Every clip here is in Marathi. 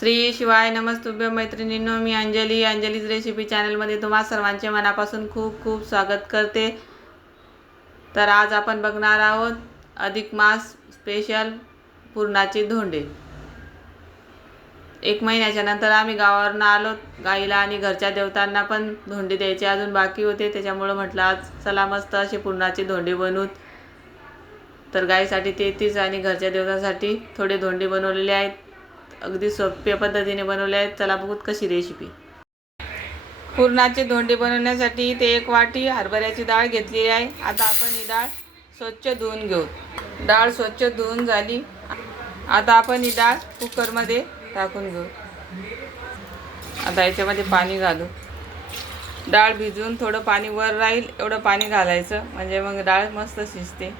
श्री शिवाय नमस्तुभ्य मैत्रिणींनो, मी अंजलीज रेसिपी चॅनलमध्ये तुम्हा सर्वांचे मनापासून खूप खूप स्वागत करते। तर आज आपण बघणार आहोत अधिक मास स्पेशल पुरणाचे धोंडे। 1 महिन्याच्या नंतर आम्ही गावावरून आलो। गाईला आणि घरच्या देवतांना पण धोंडे द्यायचे अजून बाकी होते, त्याच्यामुळे म्हटलं आज चला मस्त असे पुरणाचे धोंडे बनवूत। तर गाईसाठी 33 आणि घरच्या देवतांसाठी थोडे धोंडे बनवलेले आहेत। अगदी सोप्या पद्धतीने बनवले आहेत। चला बघूत कशी रेसिपी। पुरणाचे धोंडे बनवण्यासाठी इथे 1 वाटी हरभऱ्याची डाळ घेतलेली आहे। आता आपण ही डाळ स्वच्छ धुवून घेऊ। डाळ स्वच्छ धुवून झाली। आता आपण ही डाळ कुकरमध्ये टाकून घेऊ। आता याच्यामध्ये पाणी घालू। डाळ भिजून थोडं पाणी वर राहील एवढं पाणी घालायचं, म्हणजे मग डाळ मस्त शिजते।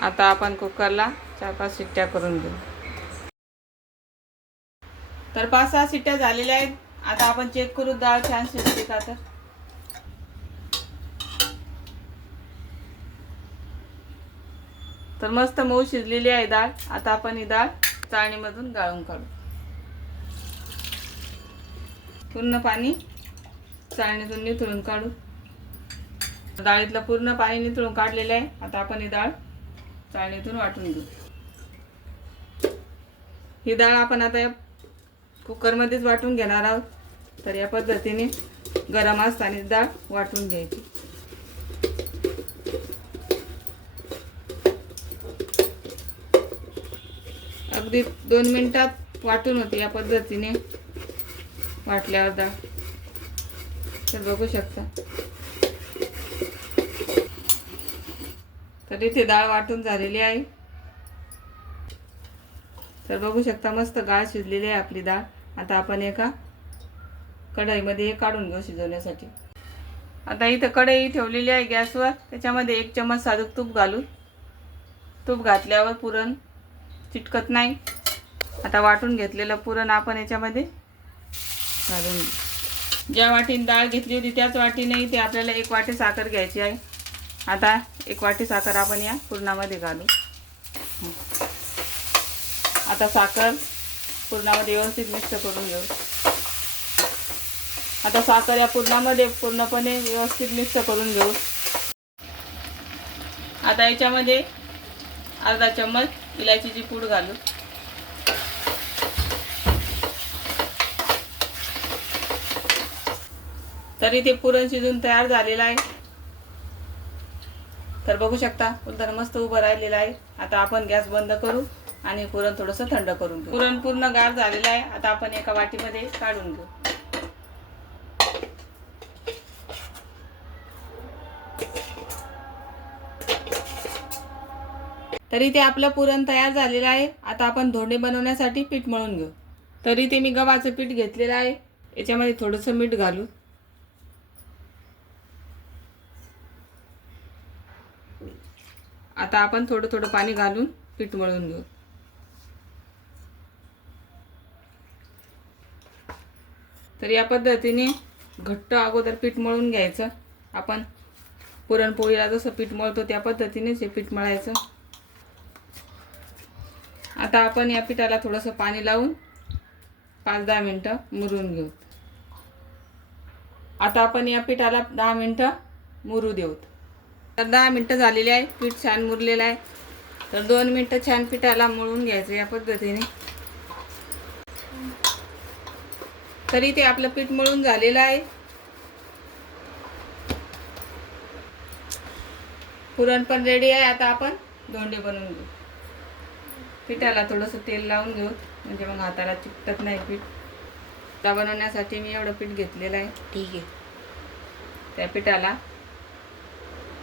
आता आपण कुकरला 4-5 शिट्ट्या करून घेऊ। तर 5-6 शिट्ट्या झालेल्या आहेत। आता आपण चेक करू डाळ छान शिजली का। तर मस्त मऊ शिजलेली आहे डाळ। आता आपण ही डाळ चाळणीमधून गाळून काढू। पूर्ण पाणी चाळणीतून निथळून काढू। डाळीतलं पूर्ण पाणी निथळून काढलेलं आहे। आता आपण ही डाळ चाळणीतून वाटून घेऊ। ही डाळ आपण आता कुकरमध्येच वाटून घेणार आहोत। तर या पद्धतीने गरम असताना डाळ वाटून घ्यायची। अगदी 2 मिनिटात वाटून होती या पद्धतीने वाटल्यावर डाळ। तर बघू शकता। तर इथे डाळ वाटून झालेली आहे। तर बघू शकता मस्त डाळ शिजलेली आहे आपली डाळ। आता आपण एका कढईमध्ये काढून घेऊ शिजवण्यासाठी। आता इथं कढई ठेवलेली आहे गॅसवर। त्याच्यामध्ये 1 चम्मच साजूक तूप घालू। तूप घातल्यावर पुरण चिटकत नाही। आता वाटून घेतलेलं पुरण आपण याच्यामध्ये घालून घेऊ। ज्या वाटीने डाळ घेतली होती त्याच वाटीने इथे आपल्याला 1 वाटी साखर घ्यायची आहे। आता 1 वाटी साखर आपण या पुरणामध्ये घालू। आता साखर पुरणामध्ये व्यवस्थित मिक्स करून घेऊ। आता साखर या पुरणामध्ये पूर्णपणे व्यवस्थित मिक्स करून घेऊ। आता याच्यामध्ये अर्धा चम्मच इलायचीची पूड घालू। तरी ते पुरण शिजून तयार झालेलं आहे। तर बघू शकता पुरण मस्त उभं राहिलेलं आहे। आता आपण गॅस बंद करू आणि पुरण थोडंसं थंड करून घेऊ। पुरण पूर्ण गार झालेलं आहे। आता आपण एका वाटीमध्ये काढून घेऊ। तरी ते आपलं पुरण तयार झालेलं आहे। आता आपण धोंडे बनवण्यासाठी पीठ मळून घेऊ। तरी ते मी गव्हाचं पीठ घेतलेलं आहे। याच्यामध्ये थोडंसं मीठ घालू। आता आपण थोडं थोडं पाणी घालून पीठ मळून घेऊ। तर या पद्धतीने घट्ट अगोदर पीठ मळून घ्यायचं। आपण पुरणपोळीला जसं पीठ मळतो त्या पद्धतीनेच हे पीठ मळायचं। आता आपण या पिठाला थोडंसं पाणी लावून 5-10 मिनिटं मुरून घेऊ। आता आपण या पिठाला 10 मिनिटं मुरू देऊ। तर 10 मिनिटं झालेली आहे। पीठ छान मुरलेलं आहे। तर 2 मिनिटं छान पिठाला मळून घ्यायचं या पद्धतीने। तरी ते आपलं पीठ मळून झालेलं आहे। पुरण पण रेडी आहे। आता आपण धोंडे बनवून घेऊ। पिठाला थोडंसं तेल लावून घेऊ, म्हणजे मग हाताला चिकटत नाही पीठ। त्या बनवण्यासाठी मी एवढं पीठ घेतलेलं आहे। ठीक आहे। त्या पिठाला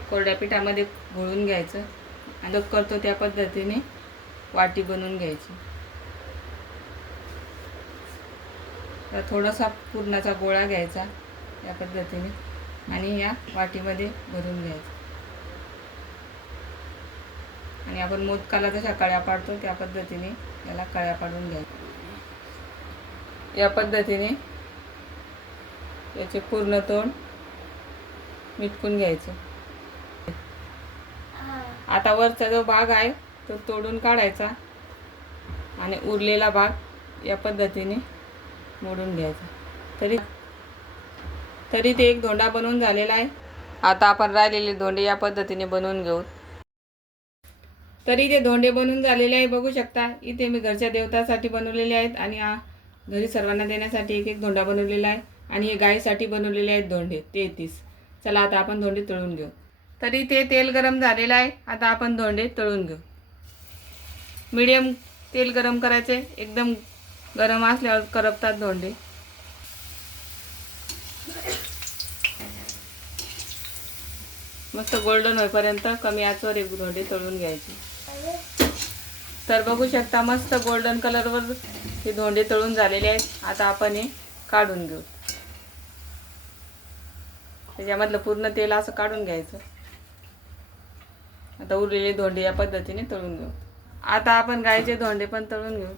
कोरड्या पिठामध्ये घोळून घ्यायचं आणि जो करतो त्या पद्धतीने वाटी बनवून घ्यायची। तर थोडासा पुरणाचा गोळा घ्यायचा या पद्धतीने आणि या वाटीमध्ये भरून घ्यायचं। आणि आपण मोदकाला जशा कळ्या पाडतो त्या पद्धतीने याला कळ्या पाडून घ्यायच्या। या पद्धतीने याचे पूर्ण तोंड मिटकून घ्यायचं। आता वरचा जो भाग आहे तो तोडून काढायचा आणि उरलेला भाग या पद्धतीने मोडून घ्यायचा. तरी ते एक धोंडा बनवून झालेला आहे. आता आपण राहिलेले धोंडे या पद्धतीने बनवून घेऊ. तरी ते धोंडे बनवून झालेले आहे, बघू शकता. इथे मी घरच्या देवतासाठी बनवलेले आहेत आणि घरी सर्वांना देण्यासाठी एक एक धोंडा बनवलेला आहे आणि हे गाईसाठी बनवलेले आहेत धोंडे 33. चला आता आपण धोंडे तळून घेऊ. तरी ते तेल गरम झालेलं आहे. आता आपण धोंडे तळून घेऊ. मीडियम तेल गरम करायचे, एकदम गरम असल्यावर करपतात धोंडे. मस्त गोल्डन होईपर्यंत कमी आचेवर एक धोंडे तळून घ्यायचे. तर बघू शकता मस्त गोल्डन कलरवर हे धोंडे तळून झालेले आहेत. आता आपण हे काढून घेऊ. त्याच्यामधलं पूर्ण तेल असं काढून घ्यायचं. आता उरलेले धोंडे या पद्धतीने तळून घेऊ. आता आपण गाईचे धोंडे पण तळून घेऊ.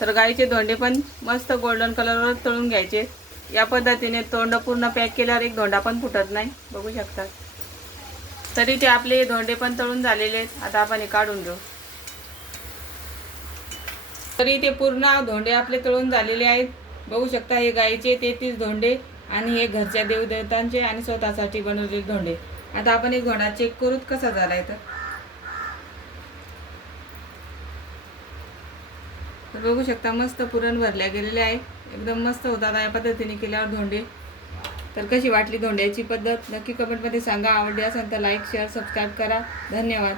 तर गाईचे धोंडे पण मस्त गोल्डन कलरवर तळून घ्यायचे. या पद्धतीने तोंड पूर्ण पॅक केल्यावर एक धोंडा पण फुटत नाही, बघू शकता. तरी ते आपले धोंडे पण तळून झालेले आहेत. आता आपण हे काढून घेऊ. तरी ते पूर्ण धोंडे आपले तळून झालेले आहेत, बघू शकता. हे गाईचे 33 धोंडे आणि हे घरच्या देवदेवतांचे आणि स्वतःसाठी बनवलेले धोंडे. आता आपण एक धोंडा चेक करूत कसा झालाय. तर बघू शकता मस्त पुरण भरल्या गेलेले आहे. एकदम मस्त होतात या पद्धतीने केल्यावर धोंडे. तर कशी वाटली धोंड्याची पद्धत नक्की कमेंटमध्ये सांगा. आवडली असेल तर लाईक शेअर सबस्क्राईब करा. धन्यवाद.